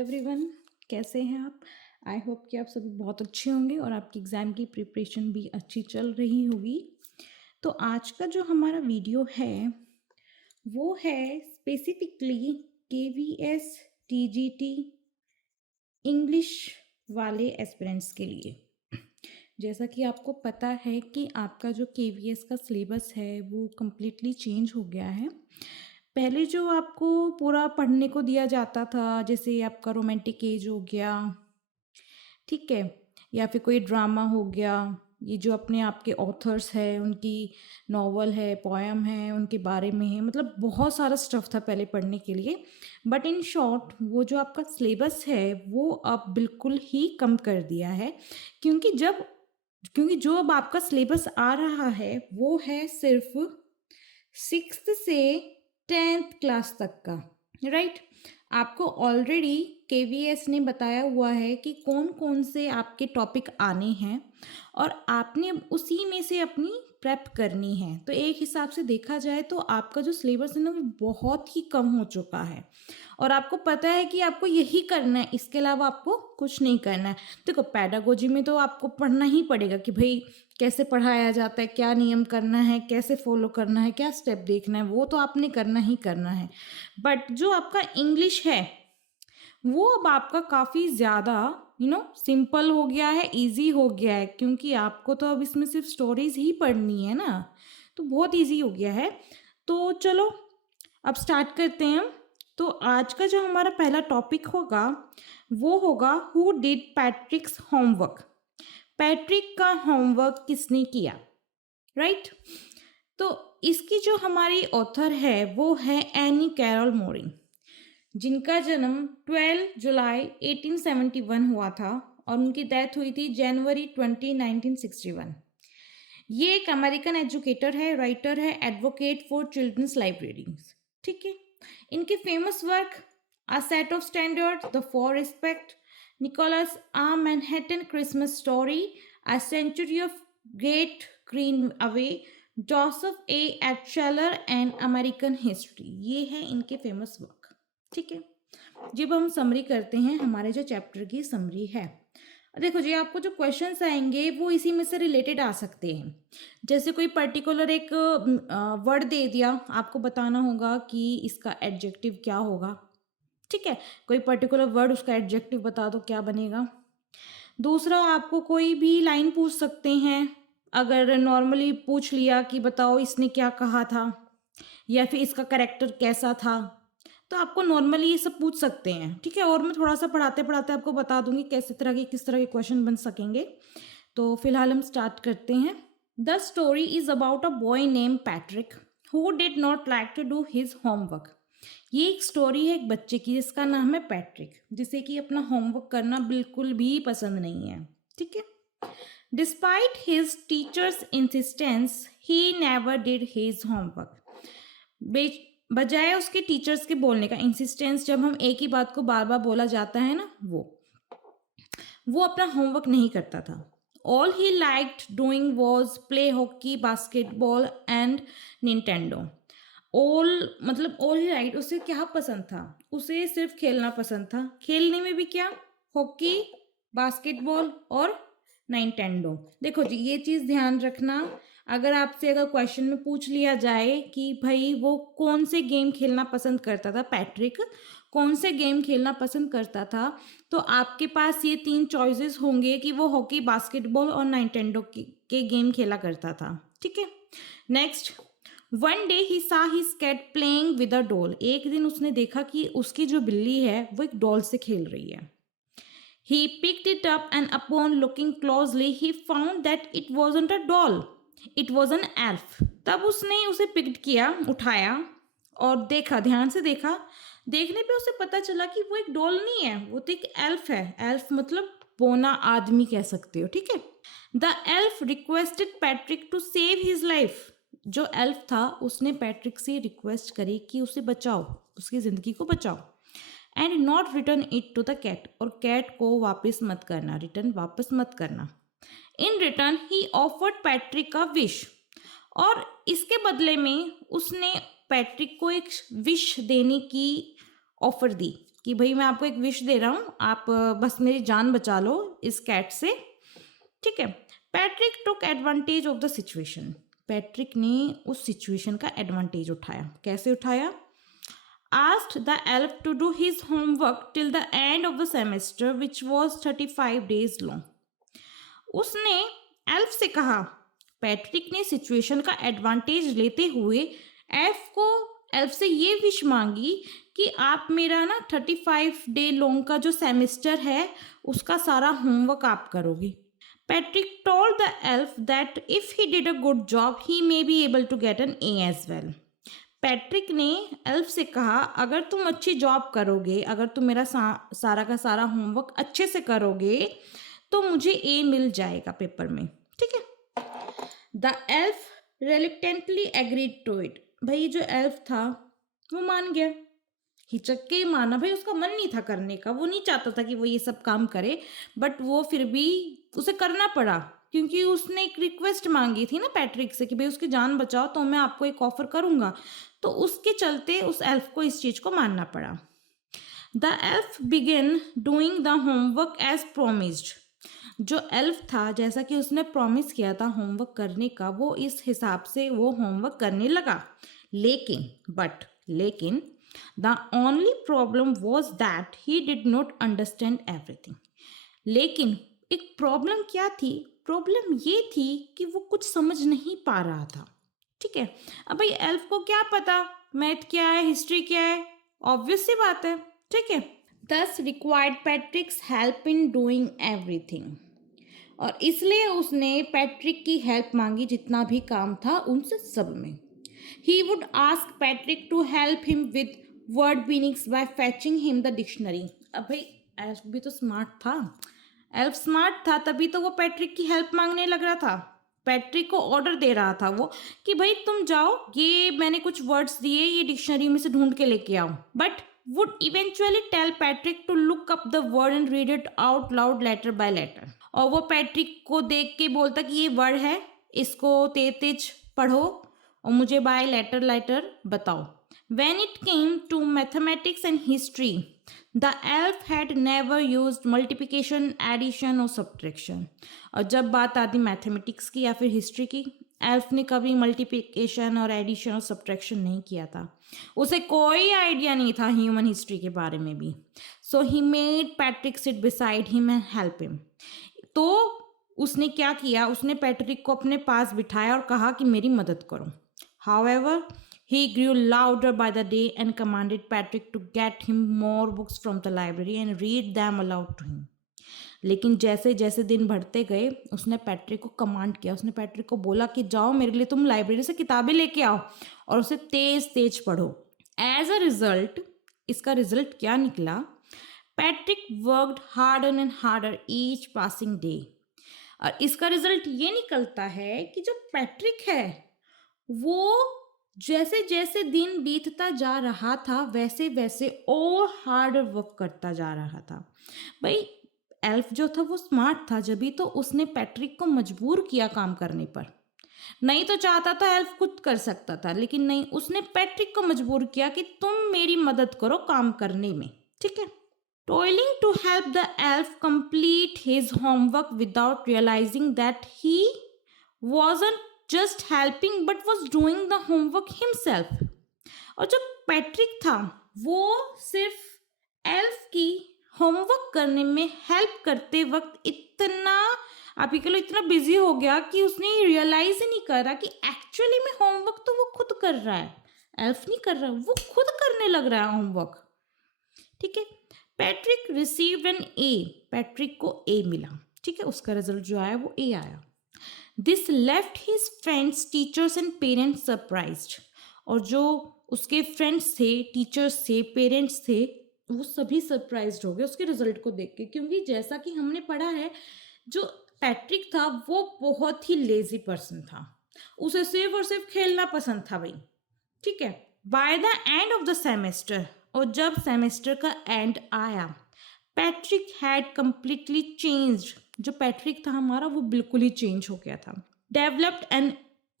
Everyone, कैसे हैं आप? आई होप कि आप सभी बहुत अच्छे होंगे और आपकी एग्ज़ाम की प्रिपरेशन भी अच्छी चल रही होगी। तो आज का जो हमारा वीडियो है वो है स्पेसिफिकली केवीएस टीजीटी इंग्लिश वाले एस्पिरेंट्स के लिए। जैसा कि आपको पता है कि आपका जो केवीएस का सिलेबस है वो कम्प्लीटली चेंज हो गया है। पहले जो आपको पूरा पढ़ने को दिया जाता था, जैसे आपका रोमांटिक एज हो गया, ठीक है, या फिर कोई ड्रामा हो गया, ये जो अपने आपके ऑथर्स हैं उनकी नॉवल है, पोएम है, उनके बारे में है, मतलब बहुत सारा स्टफ़ था पहले पढ़ने के लिए। बट इन शॉर्ट वो जो आपका सिलेबस है वो अब बिल्कुल ही कम कर दिया है, क्योंकि जो अब आपका सिलेबस आ रहा है वो है सिर्फ 6th से 10th क्लास तक का, राइट। आपको ऑलरेडी केवीएस ने बताया हुआ है कि कौन कौन से आपके टॉपिक आने हैं और आपने उसी में से अपनी प्रेप करनी है। तो एक हिसाब से देखा जाए तो आपका जो सिलेबस है ना वो बहुत ही कम हो चुका है और आपको पता है कि आपको यही करना है, इसके अलावा आपको कुछ नहीं करना है। देखो, पैडागोजी में तो आपको पढ़ना ही पड़ेगा कि भाई कैसे पढ़ाया जाता है, क्या नियम करना है, कैसे फॉलो करना है, क्या स्टेप देखना है, वो तो आपने करना ही करना है। बट जो आपका इंग्लिश है वो अब आपका काफ़ी ज़्यादा सिंपल हो गया है, इजी हो गया है, क्योंकि आपको तो अब इसमें सिर्फ स्टोरीज ही पढ़नी है ना, तो बहुत इजी हो गया है। तो चलो अब स्टार्ट करते हैं हम। तो आज का जो हमारा पहला टॉपिक होगा वो होगा हु डिड पैट्रिक्स होमवर्क। पैट्रिक का होमवर्क किसने किया, राइट। तो इसकी जो हमारी ऑथर है वो है एनी कैरोल मोरिंग, जिनका जन्म 12 जुलाई 1871 हुआ था और उनकी डेथ हुई थी जनवरी 20, 1961। ये एक अमेरिकन एजुकेटर है, राइटर है, एडवोकेट फॉर चिल्ड्रंस लाइब्रेरीज, ठीक है। इनके famous work a set of standard, the for respect, Nicholas a Manhattan Christmas story, a century of great green away, Joseph A Atshler and American history, ये है इनके famous work, ठीक है। जब हम समरी करते हैं, हमारे जो चैप्टर की समरी है, देखो जी, आपको जो क्वेश्चंस आएंगे वो इसी में से रिलेटेड आ सकते हैं। जैसे कोई पर्टिकुलर एक वर्ड दे दिया, आपको बताना होगा कि इसका एडजेक्टिव क्या होगा, ठीक है। कोई पर्टिकुलर वर्ड, उसका एडजेक्टिव बता दो क्या बनेगा। दूसरा, आपको कोई भी लाइन पूछ सकते हैं, अगर नॉर्मली पूछ लिया कि बताओ इसने क्या कहा था या फिर इसका करेक्टर कैसा था, तो आपको नॉर्मली ये सब पूछ सकते हैं, ठीक है। और मैं थोड़ा सा पढ़ाते पढ़ाते आपको बता दूंगी किस तरह के क्वेश्चन बन सकेंगे। तो फिलहाल हम स्टार्ट करते हैं। The story is about a boy name Patrick who did not like to do his homework. ये एक स्टोरी है एक बच्चे की जिसका नाम है पैट्रिक, जिसे कि अपना होमवर्क करना बिल्कुल भी पसंद नहीं है, ठीक है। Despite his teachers insistence he never did his homework. बजाय उसके टीचर्स के बोलने का, इंसिस्टेंस जब हम एक ही बात को बार बार बोला जाता है ना, वो अपना होमवर्क नहीं करता था। All he liked doing was play hockey, basketball and Nintendo. All he liked, उसे क्या पसंद था, उसे सिर्फ खेलना पसंद था। खेलने में भी क्या, हॉकी, बास्केटबॉल और निंटेंडो। देखो जी, ये चीज़ ध्यान रखना, अगर क्वेश्चन में पूछ लिया जाए कि भाई वो कौन से गेम खेलना पसंद करता था, पैट्रिक कौन से गेम खेलना पसंद करता था, तो आपके पास ये 3 चॉइसेस होंगे कि वो हॉकी, बास्केटबॉल और नाइंटेंडो के गेम खेला करता था, ठीक है। Next, one day he saw his cat playing with a doll. एक दिन उसने देखा कि उसकी जो बिल्ली है वो एक डॉल से खेल रही है। He picked it up and upon looking closely he found that it wasn't a doll, it was an elf. तब उसने उसे पिक्ड किया, उठाया और देखा, ध्यान से देखा। देखने पे उसे पता चला कि वो एक डॉल नहीं है, वो तो एक एल्फ है। एल्फ मतलब बोना आदमी कह सकते हो, ठीक है। The elf requested Patrick to save his life. जो एल्फ था उसने पैट्रिक से रिक्वेस्ट करी कि उसे बचाओ, उसकी ज़िंदगी को बचाओ। And not return it to the cat, और कैट को वापस मत करना, रिटर्न वापस मत करना। In return he offered Patrick का विश, और इसके बदले में उसने पैट्रिक को एक विश देने की ऑफर दी। कि भाई मैं आपको एक विश दे रहा हूँ, आप बस मेरी जान बचा लो इस कैट से, ठीक है। Patrick took advantage of the situation. Patrick ने उस सिचुएशन का एडवांटेज उठाया। कैसे उठाया? asked the elf to do his homework till the end of the semester, which was 35 days long. उसने एल्फ से कहा, पैट्रिक ने सिचुएशन का एडवांटेज लेते हुए एल्फ से ये विश मांगी कि आप मेरा ना 35 डे लॉन्ग का जो सेमेस्टर है उसका सारा होमवर्क आप करोगे। Patrick told the elf that if he did a good job he may be able to get an A as well. Patrick ने एल्फ से कहा, अगर तुम अच्छी जॉब करोगे, अगर तुम मेरा सारा का सारा होमवर्क अच्छे से करोगे तो मुझे ए मिल जाएगा पेपर में, ठीक है। The elf reluctantly agreed to it. भाई जो एल्फ था वो मान गया, हिचक के ही माना। भाई उसका मन नहीं था करने का, वो नहीं चाहता था कि वो ये सब काम करे, बट वो फिर भी उसे करना पड़ा क्योंकि उसने एक रिक्वेस्ट मांगी थी ना पैट्रिक से कि भाई उसकी जान बचाओ तो मैं आपको एक ऑफर करूंगा, तो उसके चलते उस एल्फ को इस चीज को मानना पड़ा। The elf began doing the homework as promised. जो एल्फ था, जैसा कि उसने प्रॉमिस किया था होमवर्क करने का, वो इस हिसाब से वो होमवर्क करने लगा। लेकिन the only problem was that he did not understand everything. लेकिन एक प्रॉब्लम क्या थी? प्रॉब्लम ये थी कि वो कुछ समझ नहीं पा रहा था, ठीक है। अब भाई एल्फ को क्या पता मैथ क्या है, हिस्ट्री क्या है, ऑब्वियस सी बात है, ठीक है। दस required पैट्रिक्स help in doing everything. और इसलिए उसने पैट्रिक की हेल्प मांगी जितना भी काम था उनसे सब में। He would ask Patrick to help him with word meanings by fetching him the dictionary. अब भाई एल्फ भी तो स्मार्ट था, एल्फ स्मार्ट था, तभी तो वो पैट्रिक की हेल्प मांगने लग रहा था। पैट्रिक को ऑर्डर दे रहा था वो कि भाई तुम जाओ, ये मैंने कुछ वर्ड्स दिए, ये डिक्शनरी में से ढूंढ के लेके आओ। But would eventually tell Patrick to look up the word and read it out loud letter by letter. और वो पैट्रिक को देख के बोलता कि ये वर्ड है, इसको तेज तेज पढ़ो और मुझे बाय लेटर बताओ। When it came to mathematics and history, the elf had never used multiplication, addition और subtraction। और जब बात आती मैथमेटिक्स की या फिर हिस्ट्री की, एल्फ ने कभी मल्टीप्लिकेशन और एडिशन और सब्ट्रैक्शन नहीं किया था। उसे कोई आइडिया नहीं था ह्यूमन हिस्ट्री के बारे में भी। So he made Patrick sit beside him and help him. तो उसने क्या किया? उसने पैट्रिक को अपने पास बिठाया और कहा कि मेरी मदद करो। However, he grew louder by the day and commanded Patrick to get him more books from the library and read them aloud to him. लेकिन जैसे जैसे दिन बढ़ते गए उसने पैट्रिक को कमांड किया, उसने पैट्रिक को बोला कि जाओ मेरे लिए तुम लाइब्रेरी से किताबें लेके आओ और उसे तेज तेज पढ़ो। एज अ रिजल्ट, इसका रिजल्ट क्या निकला? Patrick worked harder and harder each passing day. और इसका रिजल्ट ये निकलता है कि जो पैट्रिक है वो जैसे जैसे दिन बीतता जा रहा था वैसे वैसे और हार्ड वर्क करता जा रहा था। भाई एल्फ जो था वो स्मार्ट था, जभी तो उसने पैट्रिक को मजबूर किया काम करने पर। नहीं तो चाहता था एल्फ खुद कर सकता था, लेकिन नहीं, उसने पैट्रिक को मजबूर किया कि तुम मेरी मदद करो काम करने में, ठीक है। Toiling to help the elf complete his homework without realising that he wasn't just helping but was doing the homework himself। और जो पैट्रिक था वो सिर्फ एल्फ की होमवर्क करने में हेल्प करते वक्त इतना आप ये कह लो इतना बिजी हो गया कि उसने रियलाइज ही नहीं करा कि एक्चुअली में होमवर्क तो वो खुद कर रहा है, एल्फ नहीं कर रहा, वो खुद करने लग रहा है होमवर्क, ठीक है। Patrick received an A. Patrick को ए मिला, ठीक है, उसका रिजल्ट जो आया वो ए आया। This left his friends, teachers and parents surprised। और जो उसके फ्रेंड्स थे, टीचर्स थे, पेरेंट्स थे, वो सभी सरप्राइज्ड हो गए उसके रिजल्ट को देख के, क्योंकि जैसा कि हमने पढ़ा है जो पैट्रिक था वो बहुत ही लेजी पर्सन था, उसे सिर्फ और सिर्फ खेलना पसंद था भाई, ठीक है। By the end of the semester, और जब सेमेस्टर का एंड आया, पैट्रिक हैड कंप्लीटली चेंज्ड। जो पैट्रिक था हमारा वो बिल्कुल ही चेंज हो गया था। Developed N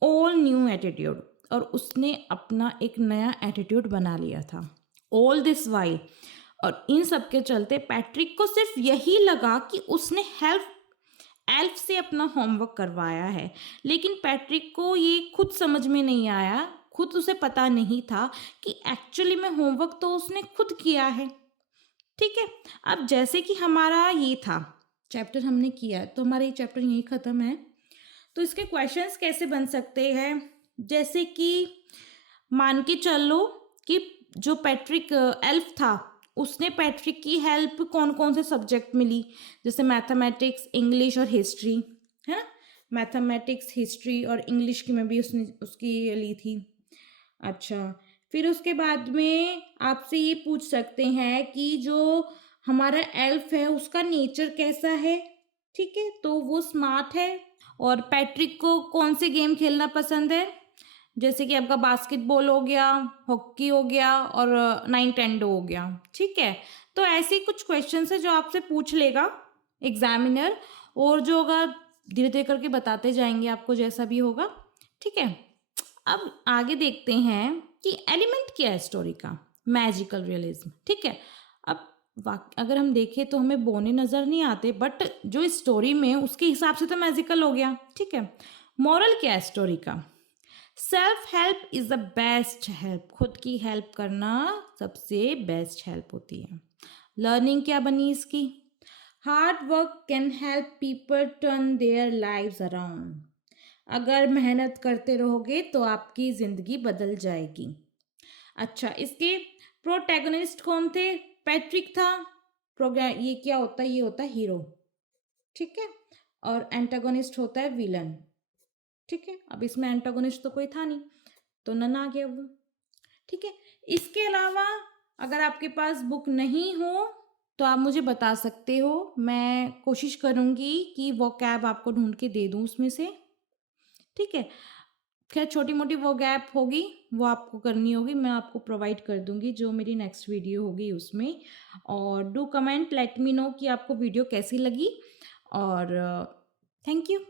all new attitude, और उसने अपना एक नया एटीट्यूड बना लिया था। ऑल दिस वाइल, और इन सब के चलते पैट्रिक को सिर्फ यही लगा कि उसने हेल्प एल्फ से अपना होमवर्क करवाया है, लेकिन पैट्रिक को ये खुद समझ में नहीं आया, खुद उसे पता नहीं था कि एक्चुअली में होमवर्क तो उसने खुद किया है। ठीक है, अब जैसे कि हमारा ये था चैप्टर हमने किया, तो हमारा ये चैप्टर यही ख़त्म है। तो इसके क्वेश्चंस कैसे बन सकते हैं, जैसे कि मान के चलो कि जो पैट्रिक एल्फ था उसने पैट्रिक की हेल्प कौन कौन से सब्जेक्ट मिली, जैसे मैथमेटिक्स, इंग्लिश और हिस्ट्री, है ना। मैथमेटिक्स, हिस्ट्री और इंग्लिश की में भी उसने उसकी ली थी। अच्छा, फिर उसके बाद में आपसे ये पूछ सकते हैं कि जो हमारा एल्फ है उसका नेचर कैसा है। ठीक है, तो वो स्मार्ट है। और पैट्रिक को कौन से गेम खेलना पसंद है, जैसे कि आपका बास्केटबॉल हो गया, हॉकी हो गया और नाइनटेंडो हो गया। ठीक है, तो ऐसे ही कुछ क्वेश्चन है जो आपसे पूछ लेगा एग्जामिनर, और जो होगा धीरे धीरे करके बताते जाएंगे आपको जैसा भी होगा। ठीक है, अब आगे देखते हैं कि एलिमेंट क्या है स्टोरी का, मैजिकल रियलिज्म। ठीक है, अब अगर हम देखें तो हमें बोने नज़र नहीं आते, बट जो स्टोरी में उसके हिसाब से तो मैजिकल हो गया। ठीक है, मॉरल क्या है स्टोरी का, self help is the best help, खुद की हेल्प करना सबसे बेस्ट हेल्प होती है। लर्निंग क्या बनी इसकी, hard work can help people turn their lives around, अगर मेहनत करते रहोगे तो आपकी ज़िंदगी बदल जाएगी। अच्छा, इसके प्रोटैगनिस्ट कौन थे, पैट्रिक था। ये क्या होता है, ये होता है हीरो। ठीक है, और एंटागोनिस्ट होता है विलन। ठीक है, अब इसमें एंटागोनिस्ट तो कोई था नहीं, तो नन आ गया वो। ठीक है, इसके अलावा अगर आपके पास बुक नहीं हो तो आप मुझे बता सकते हो, मैं कोशिश करूँगी कि वो कैब आपको ढूंढ के दे दूँ उसमें से। ठीक है, खैर छोटी मोटी वो गैप होगी वो आपको करनी होगी, मैं आपको प्रोवाइड कर दूंगी जो मेरी नेक्स्ट वीडियो होगी उसमें। और do comment, let me know कि आपको वीडियो कैसी लगी। और थैंक यू।